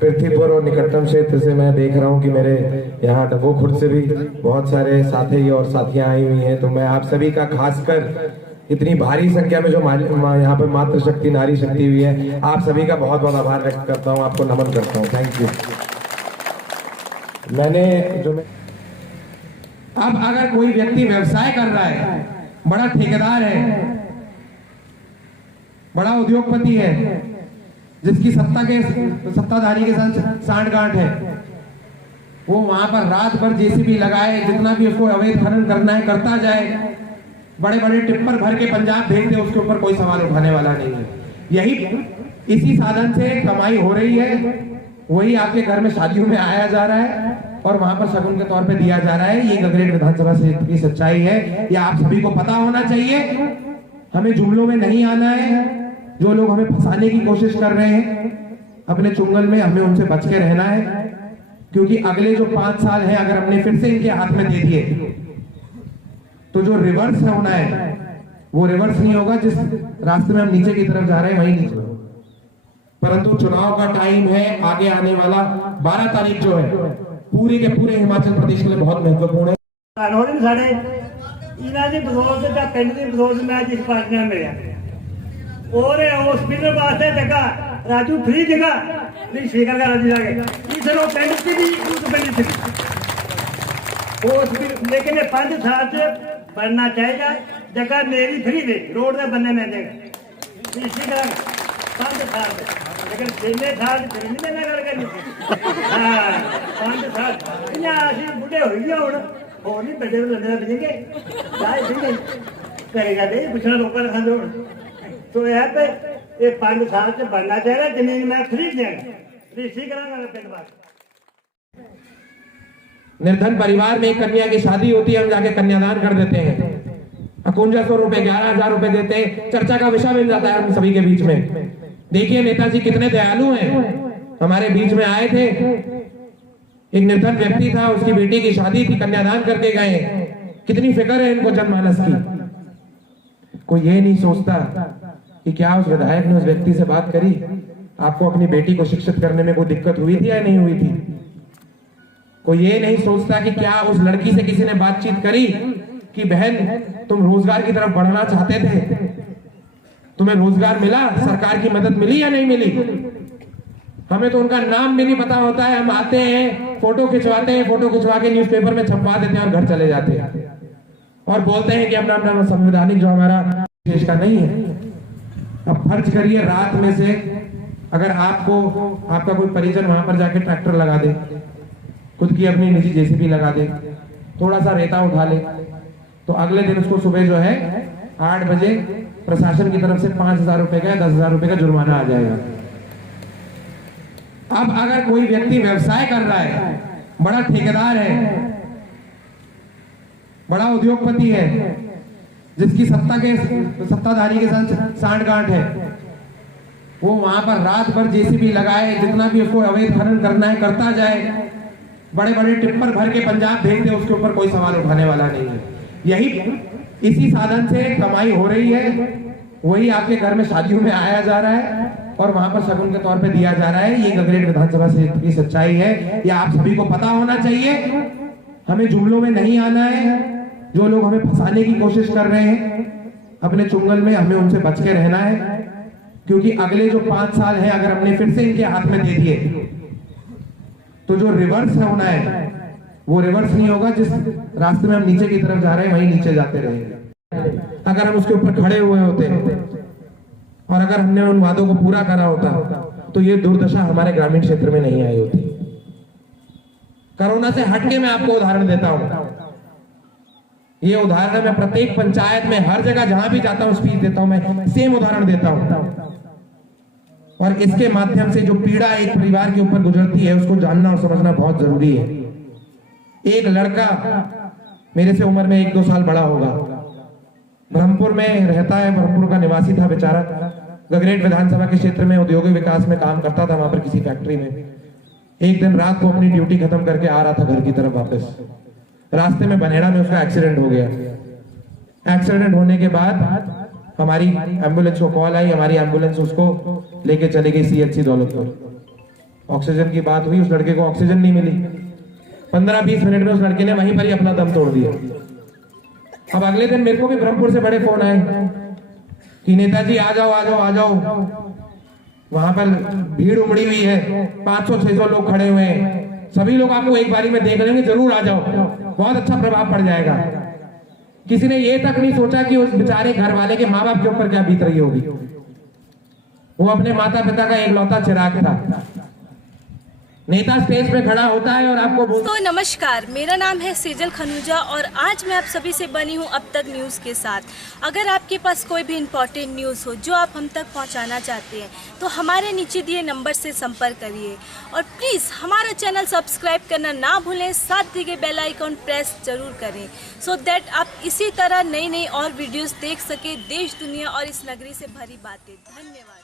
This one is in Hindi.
पृथ्वीपुर और निकटतम क्षेत्र से मैं देख रहा हूं कि मेरे यहाँ डबो खुर्द से भी बहुत सारे साथी और साथियां आई हुई हैं। तो मैं आप सभी का खासकर इतनी भारी संख्या में जो यहाँ पे मातृ शक्ति नारी शक्ति हुई है, आप सभी का बहुत बहुत आभार व्यक्त करता हूँ, आपको नमन करता हूँ। Thank you. अब अगर कोई व्यक्ति व्यवसाय कर रहा है, बड़ा ठेकेदार है, बड़ा उद्योगपति है, जिसकी सत्ताधारी के साथ सांठगांठ है, वो वहां पर रात भर जेसीबी लगाए, जितना भी उसको अवैध खनन करना है करता जाए, बड़े बड़े टिप्पर भर के पंजाब भेज दे, उसके ऊपर कोई सवाल उठाने वाला नहीं है। यही इसी साधन से कमाई हो रही है, वही आपके घर में शादियों में आया जा रहा है और वहां पर शगुन के तौर पे दिया जा रहा है। ये गगरेट विधानसभा क्षेत्र की सच्चाई है, ये आप सभी को पता होना चाहिए। हमें जुमलों में नहीं आना है। जो लोग हमें फंसाने की कोशिश कर रहे हैं अपने चुंगल में, हमें उनसे बच के रहना है, क्योंकि अगले जो 5 साल हैं अगर हमने फिर से इनके हाथ में दे दिए तो जो रिवर्स होना है वो रिवर्स नहीं होगा। जिस रास्ते में हम नीचे की तरफ जा रहे हैं वही नीचे। परंतु चुनाव का टाइम है, आगे आने वाला 12 तारीख जो है पूरे के पूरे हिमाचल प्रदेश के लिए बहुत महत्वपूर्ण है। राजू फ्री जगह नहीं शेखर का राजू जाके लेकिन 5 साल से बनना चाहिए। जगह मेरी फ्री दे रोड से बनने में देगा 5 साल लेकिन 6 साल फिर नहीं देना कर 5 साल बुढ़े हो गए और नहीं बड़े लंदे बजेंगे करेगा नहीं पिछड़ा लोग रखा दो। तो यह पे ये 5 साल से बनना चाहिए। जमीन में फ्री देगा। निर्धन परिवार में एक कन्या की शादी होती है, हम जाके कन्यादान कर देते हैं, 5100 रुपए 11,000 रुपए देते हैं, चर्चा का विषय बन जाता है हम सभी के बीच में। देखिए नेताजी कितने दयालु हैं। हमारे बीच में आए थे, एक निर्धन व्यक्ति था, उसकी बेटी की शादी थी, कन्यादान करके गए। कितनी फिक्र है इनको जनमानस की। कोई ये नहीं सोचता कि क्या उस विधायक ने उस व्यक्ति से बात करी, आपको अपनी बेटी को शिक्षित करने में कोई दिक्कत हुई थी या नहीं हुई थी। कोई ये नहीं सोचता कि क्या उस लड़की से किसी ने बातचीत करी कि बहन तुम रोजगार की तरफ बढ़ना चाहते थे, तुम्हें रोजगार मिला, सरकार की मदद मिली या नहीं मिली। हमें तो उनका नाम भी नहीं पता होता है। हम आते हैं, फोटो खिंचवाते हैं, फोटो खिंचवा के न्यूज़पेपर में छपवा देते हैं और घर चले जाते हैं और बोलते हैं कि अपना संवैधानिक जो हमारा देश का नहीं है। अब फर्ज करिए रात में से अगर आपका कोई परिजन वहां पर जाके ट्रैक्टर लगा दे, खुद की अपनी निजी जेसीबी लगा दे, थोड़ा सा रेता उठा ले, तो अगले दिन उसको सुबह जो है 8 बजे प्रशासन की तरफ से 5,000 रुपए का या 10,000 रुपए का जुर्माना आ जाएगा। अब अगर कोई व्यक्ति व्यवसाय कर रहा है, बड़ा ठेकेदार है, बड़ा उद्योगपति है, जिसकी सत्ताधारी के साथ सांठगांठ है, वो वहां पर रात भर जेसीबी लगाए, जितना भी उसको अवैध खनन करना है करता जाए, बड़े बड़े टिप्पर भर के पंजाब भेज दे, उसके ऊपर कोई सवाल उठाने वाला नहीं है। यही इसी साधन से कमाई हो रही है, वही आपके घर में शादियों में आया जा रहा है और वहां पर शगुन के तौर पे दिया जा रहा है। ये गगरेट विधानसभा क्षेत्र की सच्चाई है, ये आप सभी को पता होना चाहिए। हमें जुमलों में नहीं आना है। जो लोग हमें फंसाने की कोशिश कर रहे हैं अपने चुंगल में, हमें उनसे बच के रहना है, क्योंकि अगले जो 5 साल हैं अगर हमने फिर से इनके हाथ में दे दिए तो जो रिवर्स होना है वो रिवर्स नहीं होगा। जिस रास्ते में हम नीचे की तरफ जा रहे हैं वही नीचे जाते रहेंगे। अगर हम उसके ऊपर खड़े हुए होते और अगर हमने उन वादों को पूरा करा होता तो ये दुर्दशा हमारे ग्रामीण क्षेत्र में नहीं आई होती। कोरोना से हटके मैं आपको उदाहरण देता हूं। ये उदाहरण मैं प्रत्येक पंचायत में हर जगह जहां भी जाता हूं स्पीच देता हूं, मैं सेम उदाहरण देता हूं। और इसके माध्यम से जो पीड़ा एक परिवार के ऊपर गुजरती है उसको जानना और समझना बहुत जरूरी है। एक लड़का मेरे से उम्र में 1-2 साल बड़ा होगा, ब्रह्मपुर में रहता है, ब्रह्मपुर का निवासी था बेचारा, गगरेट विधानसभा के क्षेत्र में औद्योगिक विकास में काम करता था, वहां पर किसी फैक्ट्री में। एक दिन रात को अपनी ड्यूटी खत्म करके आ रहा था घर की तरफ वापस, रास्ते में बनेड़ा में उसका एक्सीडेंट हो गया। एक्सीडेंट होने के बाद हमारी एम्बुलेंस को कॉल आई, हमारी एम्बुलेंस उसको लेके चली गई CHC दौलतपुर। ऑक्सीजन की बात हुई, उस लड़के को ऑक्सीजन नहीं मिली। 15-20 मिनट में उस लड़के ने वहीं पर ही अपना दम तोड़ दिया। अब अगले दिन मेरे को भी ब्रह्मपुर से बड़े फोन आए कि नेताजी आ जाओ आ जाओ आ जाओ, वहां पर भीड़ उमड़ी हुई है, 500-600 लोग खड़े हुए हैं, सभी लोग आपको एक बारी में देख लेंगे, जरूर आ जाओ, बहुत अच्छा प्रभाव पड़ जाएगा। किसी ने ये तक नहीं सोचा कि उस बेचारे घर वाले के माँ बाप के ऊपर क्या बीत रही होगी। वो अपने माता पिता का एकलौता चिराग था। नेता स्टेज पे खड़ा होता है और आपको तो नमस्कार, मेरा नाम है सेजल खनूजा और आज मैं आप सभी से बनी हूँ अब तक न्यूज़ के साथ। अगर आपके पास कोई भी इम्पोर्टेंट न्यूज़ हो जो आप हम तक पहुँचाना चाहते हैं तो हमारे नीचे दिए नंबर से संपर्क करिए और प्लीज़ हमारा चैनल सब्सक्राइब करना ना भूलें, साथ दिए गए बेल आइकन प्रेस जरूर करें सो दैट आप इसी तरह नई नई और वीडियोज़ देख सकें, देश दुनिया और इस नगरी से भरी बातें। धन्यवाद।